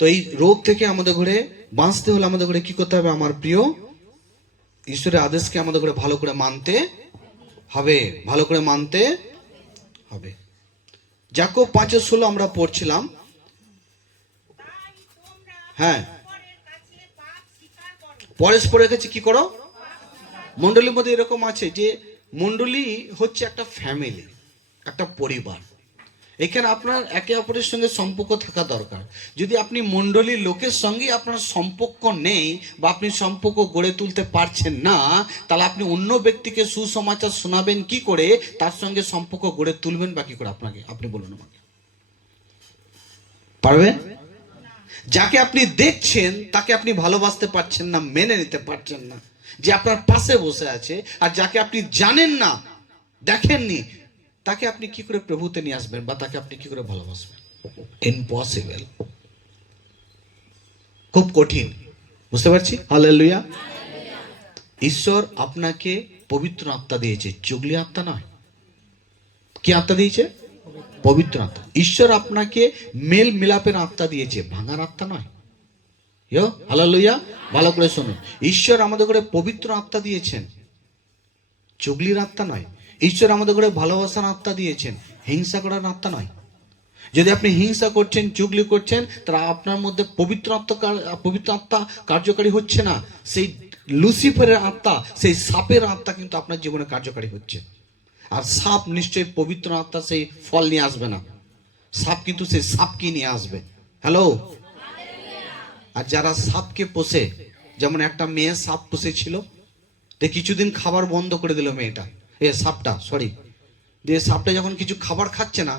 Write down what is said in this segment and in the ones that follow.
তো এই রোগ থেকে আমাদের ঘরে বাঁচতে হলে আমাদের ঘরে কি করতে হবে আমার প্রিয়? ঈশ্বরের আদেশকে আমাদের ঘরে ভালো করে মানতে হবে, ভালো করে মানতে হবে। যাকব 5:16 আমরা পড়ছিলাম। হ্যাঁ, পরস্পরের কাছে কি করো? মণ্ডলীর মধ্যে এরকম আছে যে মণ্ডলী হচ্ছে একটা ফ্যামিলি, একটা পরিবার। এখানে আপনার একে অপরের সঙ্গে সম্পর্ক থাকা দরকার। যদি আপনি মণ্ডলীর লোকের সঙ্গে আপনার সম্পর্ক নেই বা আপনি সম্পর্ক গড়ে তুলতে পারছেন না, তাহলে আপনি অন্য ব্যক্তিকে সুসমাচার শোনাবেন কি করে, তার সঙ্গে সম্পর্ক গড়ে তুলবেন বা কি করে? আপনাকে, আপনি বলুন আমাকে, পারবেন? যাকে আপনি দেখছেন তাকে আপনি ভালোবাসতে পারছেন না, মেনে নিতে পারছেন না, যে আপনার পাশে বসে আছে, আর যাকে আপনি জানেন না, দেখেননি, তাকে আপনি কি করে প্রভুতে নিয়ে আসবেন বা তাকে আপনি কি করে ভালোবাসবেন? ইম্পসিবল, খুব কঠিন। বুঝতে পারছি? হালেলুয়া। ঈশ্বর আপনাকে পবিত্র আত্মা দিয়েছে, চুগলি আত্মা নয়। কি আত্মা দিয়েছে? পবিত্র আত্মা। ঈশ্বর আপনাকে মেল মিলাপের আত্মা দিয়েছে, ভাঙার আত্মা নয়। হালেলুয়া। ভালো করে শুনুন, ঈশ্বর আমাদের করে পবিত্র আত্মা দিয়েছেন, চুগলির আত্মা নয়। ঈশ্বর আমাদের করে ভালোবাসার আত্মা দিয়েছেন, হিংসা করার আত্মা নয়। যদি আপনি হিংসা করছেন, চুগলি করছেন, তারা আপনার মধ্যে পবিত্র আত্মা কার্যকারী হচ্ছে না। সেই লুসিফারের আত্মা, সেই সাপের আত্মা কিন্তু আপনার জীবনে কার্যকারী হচ্ছে। আর সাপ নিশ্চয়ই পবিত্র আত্মা সেই ফল নিয়ে আসবে না, সাপ কিন্তু সেই সাপকে নিয়ে আসবে। হ্যালো। আর যারা সাপকে পোষে, যেমন একটা মেয়ে সাপ পুষেছিল, তো কিছুদিন খাবার বন্ধ করে দিল মেয়েটা, সাপটা, সরি, দিয়ে সাপটা যখন কিছু খাবার খাচ্ছে না,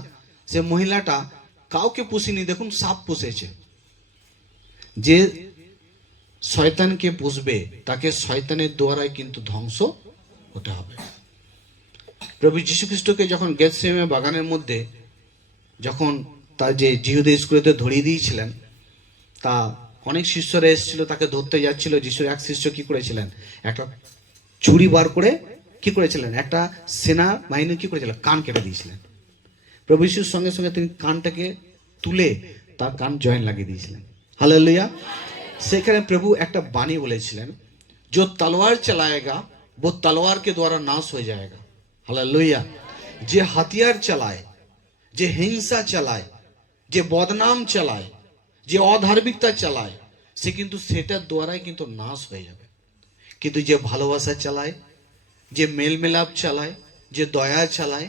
সে মহিলাটা কাউকে পুষেনি, দেখুন সাপ পুষেছে। যে শয়তানকে পুষবে তাকে শয়তানের দ্বারাই কিন্তু ধ্বংস হতে হবে। প্রভু যীশু খ্রিস্টকে যখন গেতসেমানে বাগানের মধ্যে যখন তার যে জিহুদা স্কুলেতে ধরিয়ে দিয়েছিলেন, তা অনেক শিষ্যরা এসেছিল, তাকে ধরতে যাচ্ছিল। যিশুর এক শিষ্য কি করেছিলেন? একটা ছুরি বার করে কি করেছিলেন? একটা সেনা বাহিনী কি করেছিলেন? কান কেটে দিয়েছিলেন। প্রভু যিশুর সঙ্গে সঙ্গে তিনি কানটাকে তুলে তার কান জয়েন লাগিয়ে দিয়েছিলেন। হালেলুয়া। সেখানে প্রভু একটা বাণী বলেছিলেন, जो तलवार चलाएगा वो तलवार के द्वारा नाश हो जाएगा। हालेलुया। যে হাতিয়ার চালায়, যে হিংসা চালায়, যে বদনাম চালায়, যে অধার্মিকতা চালায়, সে কিন্তু সেটার দ্বারাই কিন্তু নাশ হয়ে যাবে। কিন্তু যে ভালোবাসা চালায়, যে মেলমেলাপ চালায়, যে দয়া চালায়,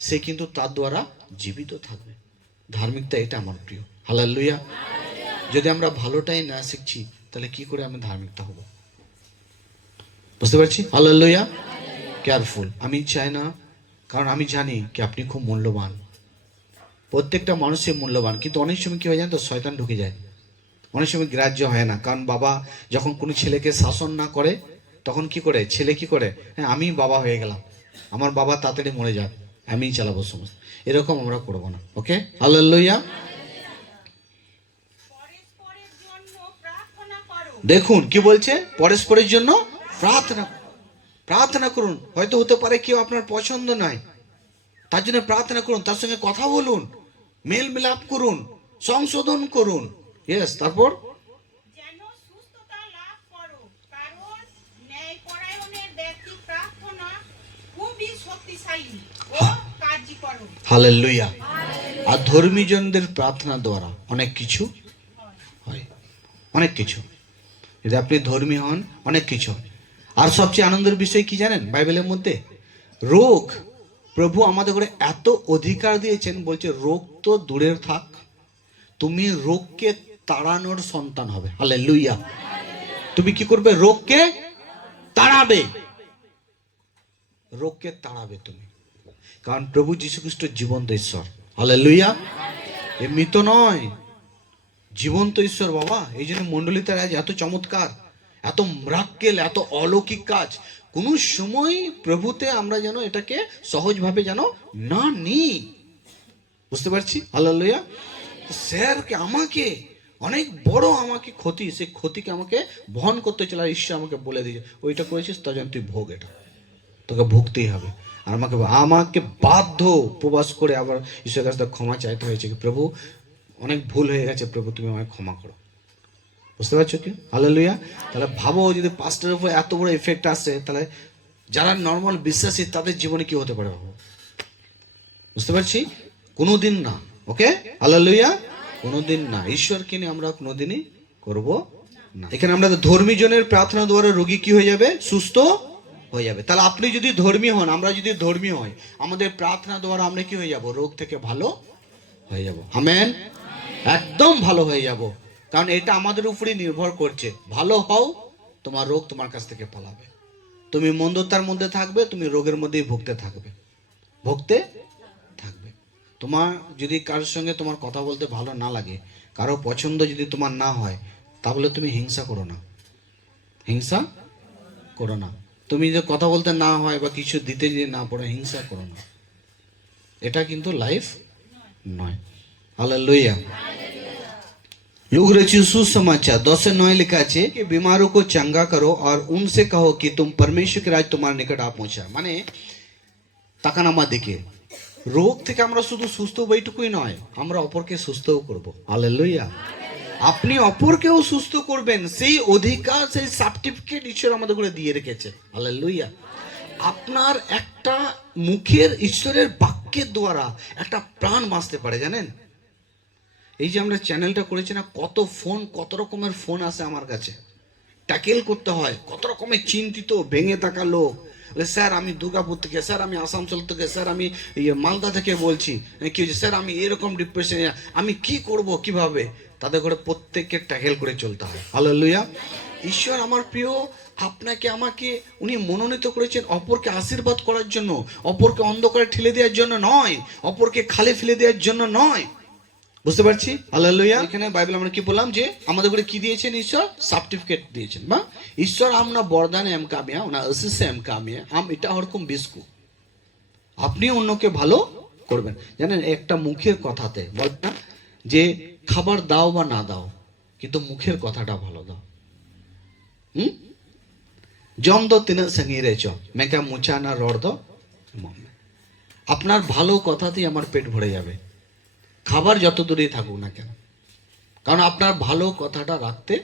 সে কিন্তু তার দ্বারা জীবিত থাকবে। ধার্মিকতা, এটা আমার প্রিয়। হালেলুয়া। যদি আমরা ভালোটাই না শিখছি, তাহলে কি করে আমি ধার্মিকতা হব? বুঝতে পারছি? হালেলুয়া। কেয়ারফুল। আমি চাই না, কারণ আমি জানি কি আপনি খুব মূল্যবান, প্রত্যেকটা মানুষের মূল্যবান। কিন্তু অনেক সময় কি হয় জানেন তো, শয়তান ঢুকে যায়, অনেক সময় গ্রাহ্য হয় না। কারণ বাবা যখন কোনো ছেলেকে শাসন না করে, তখন কি করে ছেলে? কি করে? হ্যাঁ, আমি বাবা হয়ে গেলাম, আমার বাবা তাড়াতাড়ি মরে যাক, আমিই চালাবো সমস্ত। এরকম আমরা করবো না। ওকে, হালেলুয়া। দেখুন কি বলছে, পরস্পরের জন্য প্রার্থনা, প্রার্থনা করুন। হয়তো হতে পারে কেউ আপনার পছন্দ নয়, তার জন্য প্রার্থনা করুন, তার সঙ্গে কথা বলুন, মেল মিলাপ করুন, সংশোধন করুন। ইয়েস, তারপর হালেলুয়া। আর ধর্মীজনদের প্রার্থনা দ্বারা অনেক কিছু হয়, অনেক কিছু। যদি আপনি ধর্মী হন, অনেক কিছু। আর সবচেয়ে আনন্দের বিষয় কি জানেন? বাইবেলের মধ্যে রোগ, প্রভু আমাদের করে এত অধিকার দিয়েছেন, বলছে রোগ তো দূরের থাক, তুমি রোগকে তাড়ানোর সন্তান হবে। হালেলুয়া। তুমি কি করবে? রোগকে তাড়াবে, রোগকে তাড়াবে তুমি। কারণ প্রভু যীশু খ্রিস্ট জীবন্ত ঈশ্বর। হালেলুয়া। এ মৃত নয়, জীবন্ত ঈশ্বর বাবা। এই জন্য মণ্ডলীতে আজ এত চমৎকার, এত মিরাক্কেল, এত অলৌকিক কাজ। কোন সময় প্রভুতে আমরা যেন এটাকে সহজভাবে যেন না নিই। বুঝতে পারছি? হালেলুয়া। স্যারকে, আমাকে অনেক বড় আমাকে ক্ষতি, সেই ক্ষতিকে আমাকে বহন করতে চলে। ঈশ্বর আমাকে বলে দিয়েছে, ওইটা করেছিস, তার জন্য তুই ভোগ, এটা তোকে ভুগতেই হবে। আর আমাকে বাধ্য উপবাস করে আবার ঈশ্বরের কাছে ক্ষমা চাইতে হয়েছে। কি প্রভু, অনেক ভুল হয়ে গেছে প্রভু, তুমি আমায় ক্ষমা করো। বুঝতে পারছো কি? হালেলুয়া। তাহলে ভাবো, যদি পাস্টের উপর এত বড় এফেক্ট আসছে, তাহলে যারা নর্মাল বিশ্বাসী তাদের জীবনে কি হতে পারে ভাবো। বুঝতে পারছি? কোনোদিন না। ওকে, হালেলুয়া। কোনোদিন না, ঈশ্বরকে নিয়ে আমরা কোনোদিনই করব না। এখানে আমরা ধর্মী জনের প্রার্থনা দ্বারা রোগী কি হয়ে যাবে? সুস্থ হয়ে যাবে। তাহলে আপনি যদি ধর্মী হন, আমরা যদি ধর্মী হই, আমাদের প্রার্থনা দ্বারা আমরা কি হয়ে যাব? রোগ থেকে ভালো হয়ে যাব। আমেন। একদম ভালো হয়ে যাব, কারণ এটা আমাদের উপরেই নির্ভর করছে। ভালো হও, তোমার রোগ তোমার কাছ থেকে পালাবে। তুমি মন্দতার মধ্যে থাকবে, তুমি রোগের মধ্যেই ভুগতে থাকবে। তোমার যদি কারোর সঙ্গে তোমার কথা বলতে ভালো না লাগে, কারো পছন্দ যদি তোমার না হয়, তাহলে তুমি হিংসা করো না। হিংসা করো না। তুমি যদি কথা বলতে না হয় বা কিছু দিতে যদি না পারো, হিংসা করো না। এটা কিন্তু লাইফ নয়। हालेलुया। लूक रचित सुसमाचार 10:9 लिखा है कि बीमारों को चंगा करो और उनसे कहो कि तुम परमेश्वर के राज तुम्हारे निकट आ पहुंचा। মানে তাকান আমার দিকে, রোগ থেকে আমরা শুধু সুস্থ হব এইটুকুই নয়, আমরা অপরকে সুস্থও করব। হালেলুয়া। আপনি অপরকেও সুস্থ করবেন, সেই অধিকার, সেই সার্টিফিকেট ঈশ্বর আমাদের করে দিয়ে রেখেছে। হালেলুয়া। আপনার একটা মুখের, ঈশ্বরের বাক্যের দ্বারা একটা প্রাণ বাঁচতে পারে, জানেন? এই যে আমরা চ্যানেলটা করেছি না, কত ফোন, কত রকমের ফোন আসে আমার কাছে, ট্যাকেল করতে হয়। কত রকমের চিন্তিত, ভেঙে থাকা লোক, স্যার আমি দুর্গাপুর থেকে, স্যার আমি আসানসোল থেকে, স্যার আমি মালদা থেকে বলছি, কি হয়েছে স্যার, আমি এরকম ডিপ্রেশনে, আমি কি করব, কিভাবে? তাদের করে প্রত্যেককে ট্যাকেল করে চলতে হয়। হালেলুয়া। ঈশ্বর আমার প্রিয়, আপনাকে আমাকে উনি মনোনীত করেছেন অপরকে আশীর্বাদ করার জন্য, অপরকে অন্ধকারে ঠেলে দেওয়ার জন্য নয়, অপরকে খালি ফেলে দেওয়ার জন্য নয়। বুঝতে পারছি? হালেলুয়া। এখানে বাইবেল আমরা কি বললাম, যে আমাদের করে কি দিয়েছেন? ঈশ্বর সার্টিফিকেট দিয়েছেন, বা ঈশ্বর আমরা বরদানে এম কামিয়া ওনা আসিসে এম কামিয়া আম এটা হরকম বিস্কু। আপনি অন্যকে ভালো করবেন। জানেন, একটা মুখের কথাতে বল না যে খাবার দাও বা না দাও, কিন্তু মুখের কথাটা ভালো দাও। জম দো তিন সঙ্গী রেছ মেকা মুছা না রড় দো। আপনার ভালো কথাতেই আমার পেট ভরে যাবে, খাবার যত দূরেই থাকুক না কেন, কারণ আপনার ভালো কথাটা রাখতে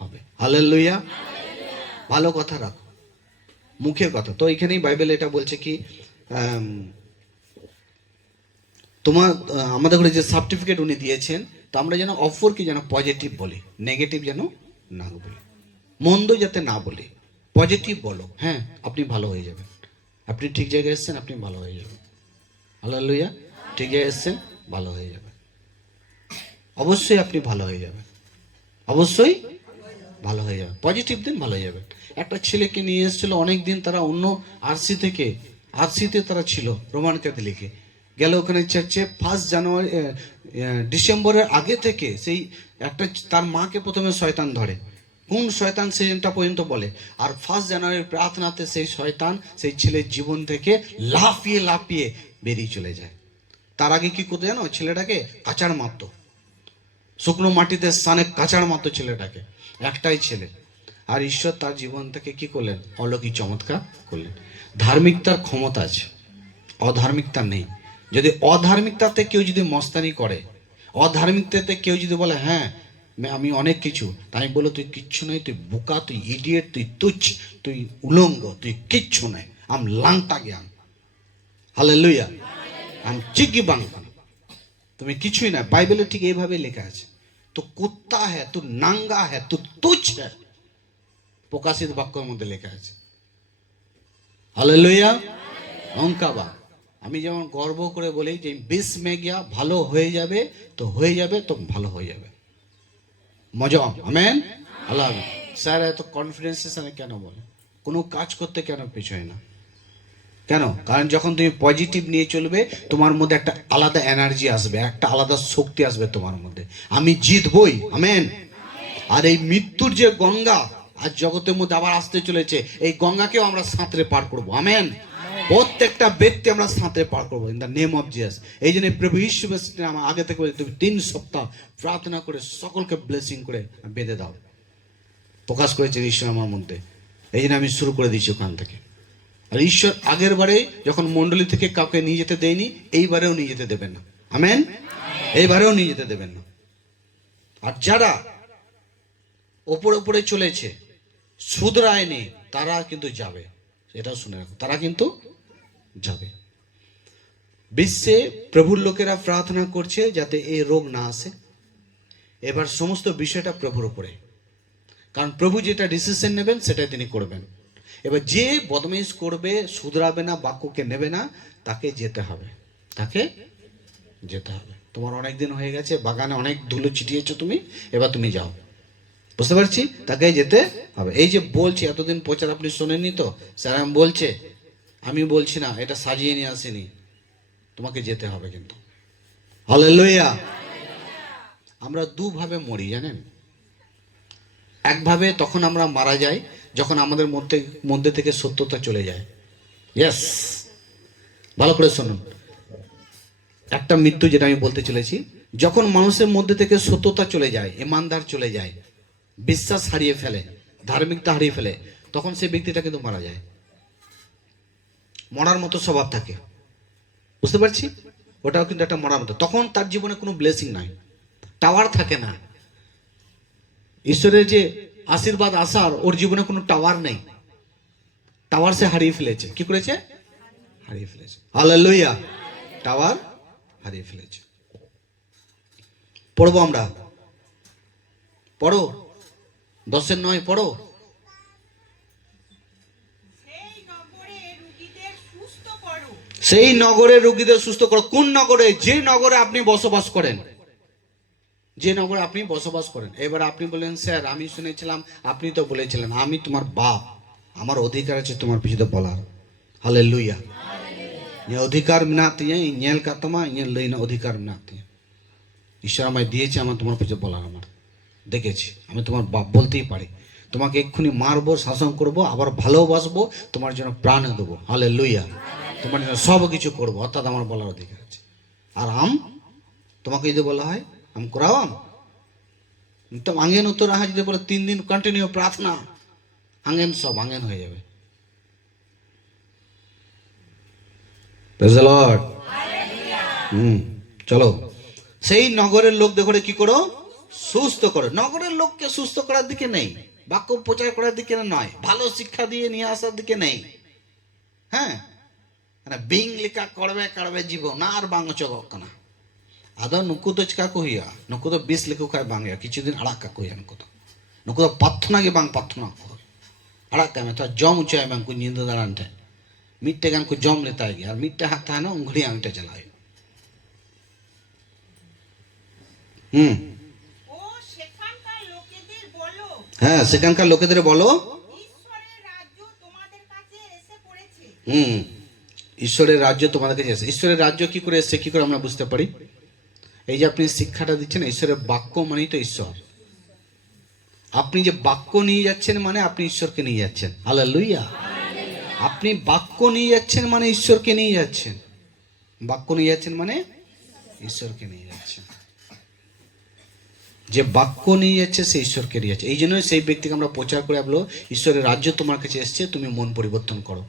হবে। হালেলুয়া। ভালো কথা রাখো, মুখের কথা। তো এখানেই বাইবেল এটা বলছে কি, তোমার আমাদের ঘরে যে সার্টিফিকেট উনি দিয়েছেন, তো আমরা যেন অপরকে যেন পজিটিভ বলি, নেগেটিভ যেন না বলি, মন্দ যাতে না বলি, পজিটিভ বলো। হ্যাঁ, আপনি ভালো হয়ে যাবেন, আপনি ঠিক জায়গায় এসছেন, আপনি ভালো হয়ে যাবেন। হালেলুয়া। ঠিক জায়গায় এসছেন, ভালো হয়ে যাবে। অবশ্যই আপনি ভালো হয়ে যাবেন, অবশ্যই ভালো হয়ে যাবে। পজিটিভ দিন, ভালো হয়ে যাবে। একটা ছেলেকে নিয়ে এসেছিল অনেক দিন, তারা অন্য আরসিতে তারা ছিল, রোমান ক্যাথলিকে গেল ওখানে চার্চে। 1 জানুয়ারি ডিসেম্বরের আগে থেকে সেই একটা, তার মাকে প্রথমে শয়তান ধরে, কোন শয়তান সেদিনটা পর্যন্ত বলে, আর 1 জানুয়ারির প্রার্থনাতে সেই শয়তান সেই ছেলের জীবন থেকে লাফিয়ে লাফিয়ে বেরিয়ে চলে যায়। তার আগে কি করতে জানো? ছেলেটাকে কাচাড় মারতো, শুকনো মাটিতে স্থানে কাচাড় মারতো ছেলেটাকে, একটাই ছেলে। আর ঈশ্বর তার জীবন থেকে কি করলেন? অলৌকিক চমৎকার করলেন। ধার্মিকতার ক্ষমতা আছে, অধার্মিকতা নেই। যদি অধার্মিকতাতে কেউ যদি মস্তানি করে, অধার্মিকতাতে কেউ যদি বলে হ্যাঁ আমি অনেক কিছু, তাই বলো তুই কিচ্ছু নয়, তুই বোকা, তুই ইডিয়েট, তুই তুচ্ছ, তুই উলঙ্গ, তুই কিচ্ছু নয়, আম লাংটা জ্ঞান। হালেলুয়া। আম চিকি বাংলা, তুমি কিছুই না। বাইবেলে ঠিক এইভাবে লেখা আছে, তো কুত্তা হ্যাঁ, তু নাঙ্গা হ্যাঁ, তু তুচ্ছ হ্যাঁ, প্রকাশিত বাক্যের মধ্যে লেখা আছে। হালেলুয়া। অঙ্কাবা। আমি যেমন গর্ব করে বলি যে 20 মে গিয়া ভালো হয়ে যাবে, তো হয়ে যাবে, তো ভালো হয়ে যাবে। মজা। আমেন। আল্লাহ। স্যার এত কনফিডেন্সের সাথে কেন বলে? কোনো কাজ করতে কেন পিছয় না? কেন? কারণ যখন তুমি পজিটিভ নিয়ে চলবে, তোমার মধ্যে একটা আলাদা এনার্জি আসবে, একটা আলাদা শক্তি আসবে তোমার মধ্যে। আমি জিতবই। আমেন। আর এই মৃত্যুর যে গঙ্গা আজ জগতের মধ্যে আবার আসতে চলেছে, এই গঙ্গাকেও আমরা সাঁতরে পার করবো। আমেন। প্রত্যেকটা ব্যক্তি আমরা সাঁতরে পার করবো in the name of Jesus. এই জন্য প্রভু যীশু আমার আগে থেকে বলে, তুমি 3 সপ্তাহ প্রার্থনা করে সকলকে ব্লেসিং করে বেঁধে দাও। প্রকাশ করেছেন ঈশ্বর আমার মধ্যে, এই জন্য আমি শুরু করে দিয়েছি ওখান থেকে। আর ঈশ্বর আগের বারে যখন মন্ডলী থেকে কাউকে নিয়ে যেতে দেয়নি, এইবারেও নিয়ে যেতে দেবেন না। আমেন। এইবারেও নিয়ে যেতে দেবেন না। আর যারা ওপরে ওপরে চলেছে, শুধরায়নি, তারা কিন্তু যাবে। এটাও শুনে রাখো, তারা কিন্তু যাবে। বিশ্বে প্রভুর লোকেরা প্রার্থনা করছে যাতে এই রোগ না আসে। এবার সমস্ত বিষয়টা প্রভুর উপরে, কারণ প্রভু যেটা ডিসিশন নেবেন সেটাই তিনি করবেন। এবার যে বদমাইশ করবে, শুধরাবে না, বাক্যকে নেবে না, তাকে যেতে হবে, তাকে যেতে হবে। তোমার অনেক দিন হয়ে গেছে, বাগানে অনেক ধুলো ছিটিয়েছো তুমি, এবার তুমি যাও। বুঝতে পারছি, তাকে যেতে হবে। এই যে বলছি, এতদিন প্রচার আপনি শোনেননি তো, স্যার আমি বলছে, আমি বলছি না, এটা সাজিয়ে নিয়ে আসেনি, তোমাকে যেতে হবে কিন্তু। হালেলুয়া। আমরা দুভাবে মরি জানেন। একভাবে তখন আমরা মারা যাই যখন আমাদের মধ্যে থেকে সত্যতা চলে যায়। ইয়েস, ভালো করে শুনুন। একটা মৃত্যু যেটা আমি বলতে চলেছি, যখন মানুষের মধ্যে থেকে সত্যতা চলে যায়, ইমানদার চলে যায়, বিশ্বাস হারিয়ে ফেলে, ধার্মিকতা হারিয়ে ফেলে, তখন সেই ব্যক্তিটা কিন্তু মারা যায়। মরার মতো স্বভাব থাকে, বুঝতে পারছি, ওটাও কিন্তু একটা মরার মতো। তখন তার জীবনে কোনো ব্লেসিং নাই, টাওয়ার থাকে না। ঈশ্বরের যে আশীর্বাদ আসার, ওর জীবনে কোনো টাওয়ার নেই। টাওয়ার সে হারিয়ে ফেলেছে। কি করেছে? হারিয়ে ফেলেছে। হালেলুয়া। টাওয়ার হারিয়ে ফেলেছে। পড়বো আমরা, পড়ো 10-9 পড়ো। সেই নগরে রোগীদের সুস্থ করো। কোন নগরে? যে নগরে আপনি বসবাস করেন, যে নগরে আপনি বসবাস করেন। এবার আপনি বলেন, স্যার আমি শুনেছিলাম, আপনি তো বলেছিলেন, আমি তোমার বাপ, আমার অধিকার আছে তোমার পিছনে বলার। হালেলুয়া। অধিকার মিনাতে ইয়েল কাতমা ইয়েল লইনা অধিকার মিনাতে। ঈশ্বর আমায় দিয়েছে, আমার তোমার পিছনে বলার। আমার দেখেছি, আমি তোমার বাপ বলতেই পারি। তোমাকে এক্ষুনি মারবো, শাসন করবো, আবার ভালোবাসবো, তোমার জন্য প্রাণ দেবো। হালেলুয়া। তোমার জন্য সব কিছু করবো, অর্থাৎ আমার বলার অধিকার আছে। আর তোমাকে যদি বলা হয় আম করাওয়াম, তো আঙ্গেন উত্তর রাহা যদি বলে 3 দিন কন্টিনিউ প্রার্থনা, আঙ্গেন সব আঙ্গেন হয়ে যাবে। Praise the Lord. চলো, সেই নগরের লোক দেখো কি করো? সুস্থ করো। নগরের লোককে সুস্থ করার দিকে নেই, বাক্য প্রচার করার দিকে নয়, ভালো শিক্ষা দিয়ে নিয়ে আসার দিকে নেই। হ্যাঁ, বিং লেখা করবে কাড়বে জীবন আর বাংলা চক না। আদৌ নুকু তো কাকু হইয়া, নুকু তো 20 লেখু খায় বাংলা, কিছুদিন আড়াক কাকু হইয়া, নুকু তো প্রার্থনা গে বাং প্রার্থনা আড়াক কামে তো জম উঁচায় বাংকু নিন্দু দাঁড়ান ঠে মিটटे गान को जम लेता है और मिट्टे हाथ था ना उंगली आंगटे चलाए। হ্যাঁ, সেখানকার লোকেদের বলো ঈশ্বরের রাজ্য তোমাদের কাছে এসেছে। ঈশ্বরের রাজ্য কি করে এসেছে, কি করে আমরা বুঝতে পারি? এই যে আপনি শিক্ষাটা দিচ্ছেন, ঈশ্বরের বাক্য মানেই তো ঈশ্বর। আপনি যে বাক্য নিয়ে যাচ্ছেন মানে আপনি ঈশ্বরকে নিয়ে যাচ্ছেন। হালেলুয়া। আপনি বাক্য নিয়ে যাচ্ছেন মানে ঈশ্বরকে নিয়ে যাচ্ছেন। বাক্য নিয়ে যাচ্ছেন মানে ঈশ্বরকে নিয়ে যাচ্ছেন। যে বাক্য নিয়ে যাচ্ছে সে ঈশ্বরকে নিয়ে যাচ্ছে। এই জন্য সেই ব্যক্তিকে আমরা প্রচার করে বলো, ঈশ্বরের রাজ্য তোমার কাছে এসছে, তুমি মন পরিবর্তন করো,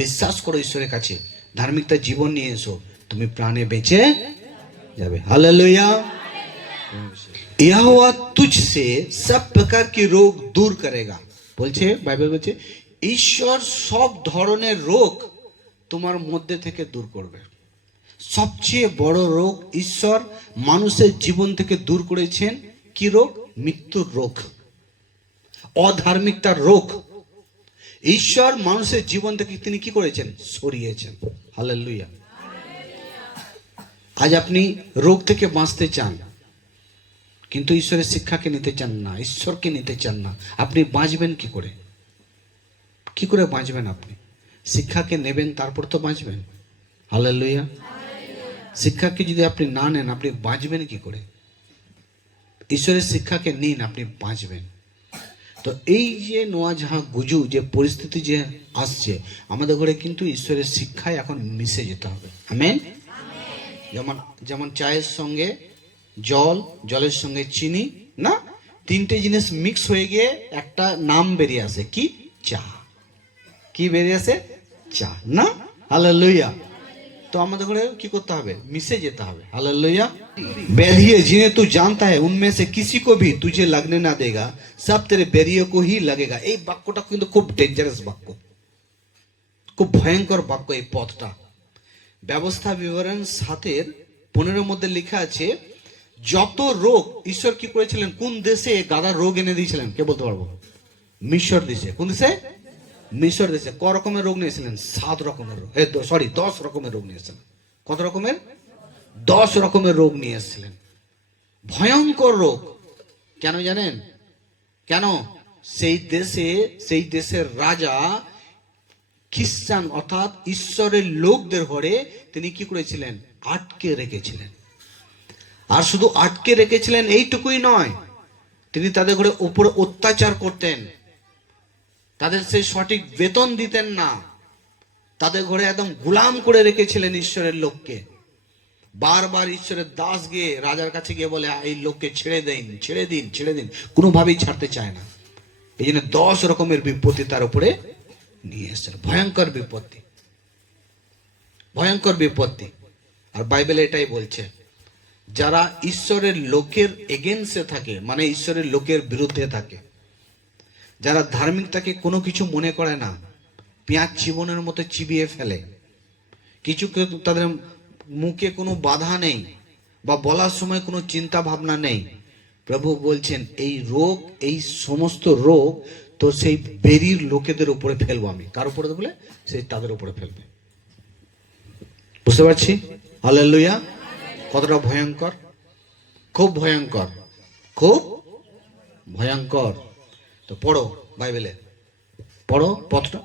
বিশ্বাস করো ঈশ্বরের কাছে, ধার্মিকতা জীবন নিয়ে এসো, তুমি প্রাণে বেঁচে যাবে। हालेलुया। यहोवा तुझसे सब प्रकार की रोग दूर करेगा। বলছে, বাইবেল বলছে ঈশ্বর সব ধরনের রোগ তোমার মধ্যে থেকে দূর করবে। সবচেয়ে বড় রোগ ঈশ্বর মানুষের জীবন থেকে দূর করেছেন। কি রোগ? মৃত্যুর রোগ, অধার্মিকতার রোগ। ঈশ্বর মানুষের জীবন থেকে তিনি কি করেছেন? সরিয়েছেন। হালেলুয়া। আজ আপনি রোগ থেকে বাঁচতে চান, কিন্তু ঈশ্বরের শিক্ষাকে নিতে চান না, ঈশ্বরকে নিতে চান না, আপনি বাঁচবেন কি করে? কি করে বাঁচবেন? আপনি শিক্ষাকে নেবেন, তারপর তো বাঁচবেন। হালেলুয়া। শিক্ষাকে যদি আপনি না নেন, আপনি বাঁচবেন কি করে? ঈশ্বরের শিক্ষাকে নিন, আপনি বাঁচবেন। তো এই যে নোয়া যাহা গুজু যে পরিস্থিতি যে আসছে আমাদের ঘরে, কিন্তু ঈশ্বরের শিক্ষায় এখন মিশে যেতে হবে। আমেন। যেমন চায়ের সঙ্গে জল, জলের সঙ্গে চিনি, না, 3টে জিনিস মিক্স হয়ে গিয়ে একটা নাম বেরিয়ে আসে, কি? চা। কি বেরিয়ে আসে? চা, না? হালেলুয়া। তো तो আমাদের ঘরে কি করতে হবে? মিশে যেতে হবে। हालेलुया। बैरियर जिन्हें तू जानता है उनमें से किसी को भी तुझे लगने ना देगा, सब तेरे बैरियर को ही लगेगा। এই বাক্যটা কিন্তু খুব ডেঞ্জারাস বাক্য, খুব ভয়ঙ্কর বাক্য। এই পথটা ব্যবস্থা বিবরণ 7:15 মধ্যে লেখা আছে, যত রোগ ঈশ্বর কি করেছিলেন, কোন দেশে গাদা রোগ এনে দিয়েছিলেন? কে বলতে পারবো? মিশর দেশে। কোন দেশে? মিশর দেশে। ক রকমের রোগ নিয়েছিলেন? 7 রকমের রোগ, 10 রকমের রোগ নিয়েছিলেন। কত রকমের? 10 রকমের রোগ নিয়ে এসেছিলেন। ভয়ঙ্কর রোগ। কেন জানেন? কেন? সেই দেশের রাজা খ্রিস্টান অর্থাৎ ঈশ্বরের লোকদের ঘরে তিনি কি করেছিলেন? আটকে রেখেছিলেন। আর শুধু আটকে রেখেছিলেন এইটুকুই নয়, তিনি তাদের ঘরে উপরে অত্যাচার করতেন, তাদের সেই সঠিক বেতন দিতেন না, তাদের ঘরে একদম গোলাম করে রেখেছিলেন ঈশ্বরের লোককে। বারবার ঈশ্বরের দাস গিয়ে রাজার কাছে গিয়ে বলে, এই লোককে ছেড়ে দিন, ছেড়ে দিন, ছেড়ে দিন। কোনোভাবেই ছাড়তে চায় না। এই জন্য 10 রকমের বিপত্তি তার উপরে নিয়ে এসেছেন। ভয়ঙ্কর বিপত্তি, ভয়ঙ্কর বিপত্তি। আর বাইবেল এটাই বলছে, যারা ঈশ্বরের লোকের এগেন্সে থাকে, মানে ঈশ্বরের লোকের বিরুদ্ধে থাকে, যারা ধার্মিকতাকে কোনো কিছু মনে করে না, পেঁয়াজ জীবনের মতো চিবিয়ে ফেলে, কিছু তাদের মুখে কোনো বাধা নেই বা বলার সময় কোনো চিন্তা ভাবনা নেই, প্রভু বলছেন এই রোগ, এই সমস্ত রোগ তো সেই বেরির লোকেদের উপরে ফেলবো আমি। কার উপরে বলে? সেই তাদের উপরে ফেলবে। বুঝতে পারছি? হালেলুয়া। কতটা ভয়ঙ্কর, খুব ভয়ঙ্কর, খুব ভয়ঙ্কর। তো পড়ো বাইবেলে, পড়ো পথটা।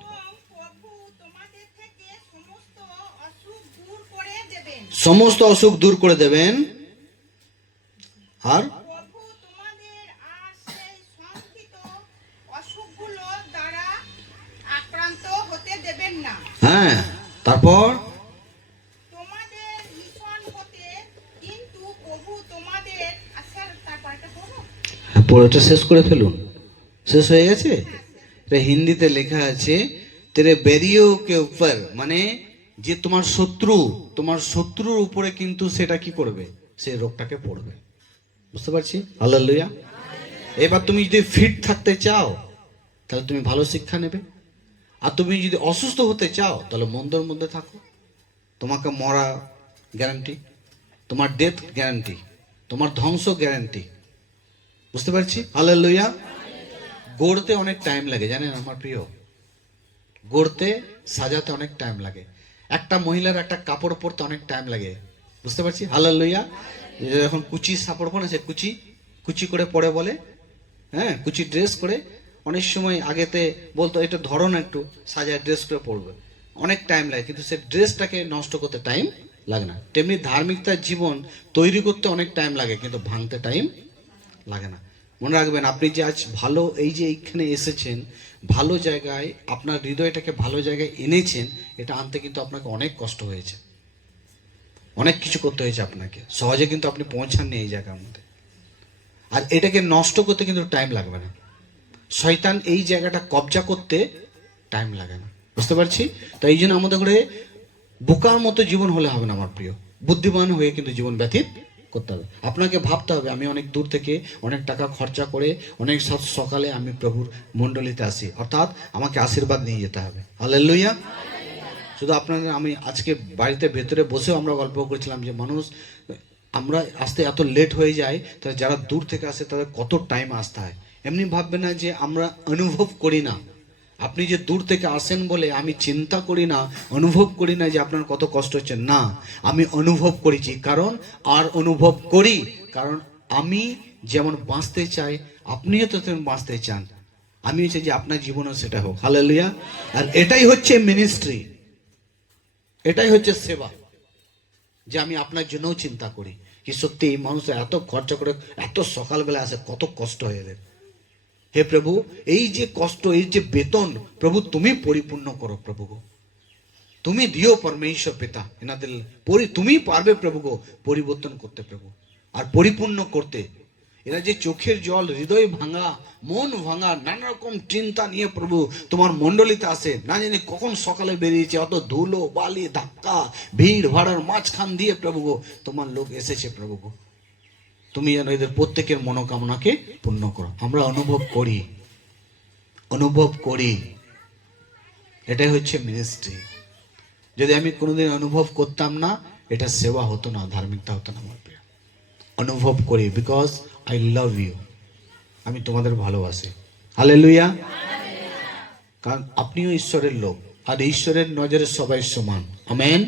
সমস্ত অসুখ দূর করে দেবেন, আর হ্যাঁ, তারপর পড়াটা শেষ করে ফেলুন। শেষ হয়ে গেছে? এটা হিন্দিতে লেখা আছে, তেরে বেরিও কে উপর, মানে যে তোমার শত্রু, তোমার শত্রুর উপরে কিন্তু সেটা কি করবে? সেই রোগটাকে পড়বে। বুঝতে পারছি? হালেলুয়া। এবার তুমি যদি ফিট থাকতে চাও তাহলে তুমি ভালো শিক্ষা নেবে, আর তুমি যদি অসুস্থ হতে চাও তাহলে মন্দর মধ্যে থাকো। তোমাকে মরা গ্যারান্টি, তোমার ডেথ গ্যারান্টি, তোমার ধ্বংস গ্যারান্টি। বুঝতে পারছি? হালেলুয়া। গড়তে অনেক টাইম লাগে, জানেন আমার প্রিয়, গড়তে সাজাতে অনেক টাইম লাগে। একটা মহিলার একটা কাপড় পরতে অনেক টাইম লাগে। বুঝতে পারছি? হালেলুয়া। যখন কুচি কাপড় পরে, সে কুচি কুচি করে পরে বলে, হ্যাঁ, কুচি ড্রেস করে। অনেক সময় আগেতে বলতো এটা ধরো না, একটু সাজায় ড্রেস করে পরবে, অনেক টাইম লাগে, কিন্তু সে ড্রেসটাকে নষ্ট করতে টাইম লাগে না। তেমনি ধার্মিকতার জীবন তৈরি করতে অনেক টাইম লাগে, কিন্তু ভাঙতে টাইম লাগে না। মনে রাখবেন, আপনি যে আজ ভালো, এই যে এইখানে এসেছেন, ভালো জায়গায় আপনার হৃদয়টাকে ভালো জায়গায় এনেছেন, এটা আনতে কিন্তু আপনাকে অনেক কষ্ট হয়েছে, অনেক কিছু করতে হয়েছে আপনাকে। সহজে কিন্তু আপনি পৌঁছাননি এই জায়গার মধ্যে। আর এটাকে নষ্ট করতে কিন্তু টাইম লাগবে না। শয়তান এই জায়গাটা কবজা করতে টাইম লাগে না। বুঝতে পারছি? তো এই জন্য আমাদের ঘরে বোকার মতো জীবন হলে হবে না আমার প্রিয়, বুদ্ধিমান হয়ে কিন্তু জীবন ব্যতীত করতে হবে। আপনাকে ভাবতে হবে, আমি অনেক দূর থেকে অনেক টাকা খরচা করে অনেক সকালে আমি প্রভুর মণ্ডলীতে আসি, অর্থাৎ আমাকে আশীর্বাদ নিয়ে যেতে হবে। হালেলুয়া। শুধু আপনাদের, আমি আজকে বাড়িতে ভেতরে বসেও আমরা গল্প করেছিলাম যে মানুষ, আমরা আসতে এত লেট হয়ে যায়, তাহলে যারা দূর থেকে আসে তাদের কত টাইম আসতে হয়। এমনি ভাববে না যে আমরা অনুভব করি না। আপনি যে দূর থেকে আসেন বলে আমি চিন্তা করি না, অনুভব করি না যে আপনার কত কষ্ট হচ্ছে, না, আমি অনুভব করেছি। কারণ আর অনুভব করি, কারণ আমি যেমন বাঁচতে চাই আপনিও তো তেমন বাঁচতে চান। আমি চাই যে আপনার জীবনও সেটা হোক। হালেলুয়া। আর এটাই হচ্ছে মিনিস্ট্রি, এটাই হচ্ছে সেবা, যে আমি আপনার জন্যও চিন্তা করি কি সত্যি এই মানুষ এত খরচা করে এত সকালবেলা আসে, কত কষ্ট হয়ে যায়। হে প্রভু, এই যে কষ্ট, এই যে বেতন, প্রভু তুমি পরিপূর্ণ করো প্রভু গো, তুমি দিও পরমেশ্বর পিতা এনাদের তুমি পারবে প্রভু গো পরিবর্তন করতে প্রভু, আর পরিপূর্ণ করতে। এরা যে চোখের জল, হৃদয় ভাঙা, মন ভাঙা, নানা রকম চিন্তা নিয়ে প্রভু তোমার মণ্ডলীতে আসে, না জানি কখন সকালে বেরিয়েছে, অত ধুলো বালি ধাক্কা ভিড় ভাড়ার মাঝখান দিয়ে প্রভু গো তোমার লোক এসেছে প্রভু গো, তুমি যেন এদের প্রত্যেকের মনোকামনাকে পূর্ণ করো। আমরা অনুভব করি এটাই হচ্ছে মিনিস্ট্রি। যদি আমি কোনোদিন অনুভব করতাম না, এটা সেবা হতো না, ধার্মিকতা হতো না। আমার প্রিয়, অনুভব করি, বিকজ আই লাভ ইউ, আমি তোমাদের ভালোবাসি। হালেলুয়া। কারণ আপনিও ঈশ্বরের লোক, আর ঈশ্বরের নজরে সবাই সমান। আমেন।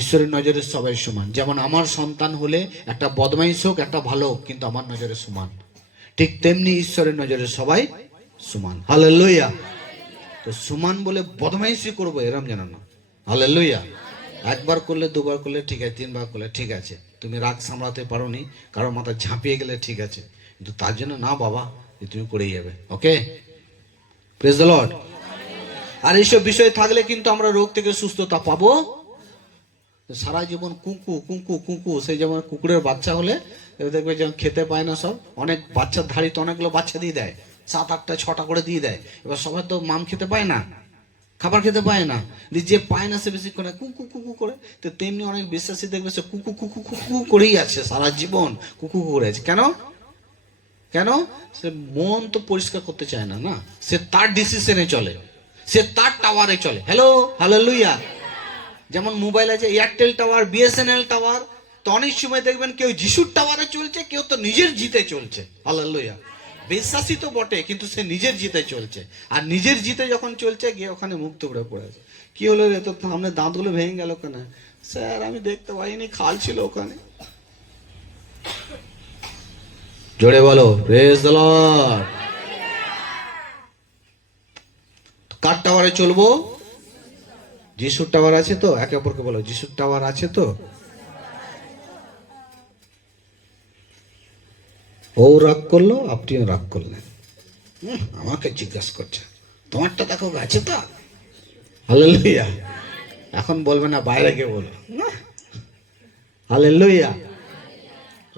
ঈশ্বরের নজরে সবাই সমান। যেমন আমার সন্তান হলে একটা বদমাইশ হোক, একটা ভালো হোক, কিন্তু আমার নজরে সমান, ঠিক তেমনি ঈশ্বরের নজরে সবাই সমান। হালেলুয়া। তো সমান বলে বদমাইশি করবো এরম যেন না। হালেলুয়া। একবার করলে, দুবার করলে ঠিক আছে, তিনবার করলে ঠিক আছে, তুমি রাগ সামলাতে পারো নি, কারোর মাথা ঝাঁপিয়ে গেলে ঠিক আছে, কিন্তু তার জন্য না বাবা যে তুমি করেই যাবে। ওকে, প্রেজ দ্য লর্ড। আর এইসব বিষয় থাকলে কিন্তু আমরা রোগ থেকে সুস্থতা পাবো। সারা জীবন কুঁকু কুঁকু কুঁকু, সেই যেমন কুকুরের বাচ্চা হলে দেখবে যেমন খেতে পায় না, সব অনেক বাচ্চার ধাড়ি তো অনেকগুলো বাচ্চা দিয়ে দেয়, 7, 8টা 6টা করে দিয়ে দেয়। এবার সবাই তো মাম খেতে পায় না, খাবার খেতে পায় না, যে পায় না সে বেশিক্ষণ কুকু কুকু করে। তো তেমনি অনেক বিশ্বাসী দেখবে সে কুকু কুকু কুকু করেই আছে সারা জীবন, কুকু করে আছে। কেন? সে মন তো পরিষ্কার করতে চায় না, না, সে তার ডিসিশনে চলে, সে তার টাওয়ারে চলে। Hello, hallelujah. যেমন মোবাইল আছে এয়ারটেল টাওয়ার, বিএসএনএল টাওয়ার, তো অনেক সময় দেখবেন কেউ যিশুর টাওয়ারে চলছে, কেউ তো নিজের জিতে চলছে। হালেলুয়া। বিশ্বাসী তো বটে, কিন্তু সে নিজের জিতে চলছে, আর নিজের জিতে যখন চলছে গিয়ে ওখানে মুখ টুকরে পড়ে আছে। কি হলো রে, তো সামনে দাঁতগুলো ভেঙে গেল কেন? স্যার আমি দেখতে পাইনি, খাল ছিল ওখানে। জোরে বলো প্রেজ দ্য লর্ড। কার টাওয়ারে চলবো? যিশুর টাওয়ার আছে তো? একে অপরকে বলো, যিশুর টাওয়ার আছে তো? ও রাগ করলো, আপনিও রাগ করলেন, আমাকে জিজ্ঞাসা করছে, তোমারটা দেখো আছে তো? হালেলুয়া। এখন বলবে না, বাইরে গিয়ে বলো। হালেলুয়া।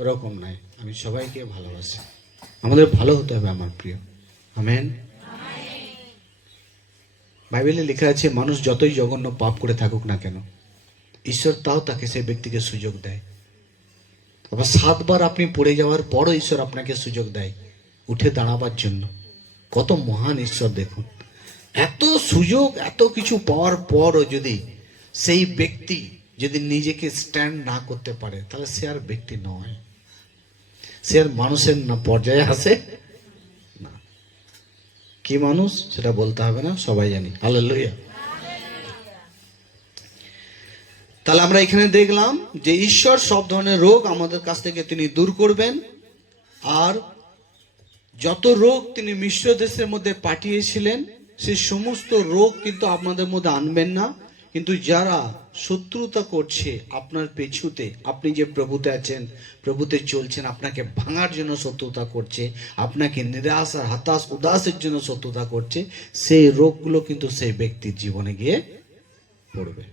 ওরকম নাই, আমি সবাইকে ভালোবাসি, আমাদের ভালো হতে হবে আমার প্রিয়। আমেন। বাইবেলে লেখা আছে, মানুষ যতই জঘন্য পাপ করে থাকুক না কেন, ঈশ্বর তাও তাকে সেই ব্যক্তিকে সুযোগ দেয়। আবার 7 বার আপনি পড়ে যাওয়ার পরও ঈশ্বর আপনাকে সুযোগ দেয় উঠে দাঁড়াবার জন্য। কত মহান ঈশ্বর দেখুন। এত সুযোগ, এত কিছু পাওয়ার পরও যদি সেই ব্যক্তি যদি নিজেকে স্ট্যান্ড না করতে পারে, তাহলে সে আর ব্যক্তি নয়, সে আর মানুষের না পর্যায়ে আসে না। কি মানুষ সেটা বলতে হবে না, সবাই জানি। হালেলুয়া। তাহলে আমরা এখানে দেখলাম যে ঈশ্বর সব ধরনের রোগ আমাদের কাছ থেকে তিনি দূর করবেন, আর যত রোগ তিনি মিশ্র দেশের মধ্যে পাঠিয়েছিলেন সেই সমস্ত রোগ কিন্তু আপনাদের মধ্যে আনবেন না। কিন্তু যারা শত্রুতা করছে আপনার পেছুতে, আপনি যে প্রভুতে আছেন, প্রভুতে চলছেন, আপনাকে ভাঙার জন্য শত্রুতা করছে, আপনাকে নিরাশ আর হতাশ উদাসের জন্য শত্রুতা করছে, সেই রোগগুলো কিন্তু সেই ব্যক্তির জীবনে গিয়ে পড়বে।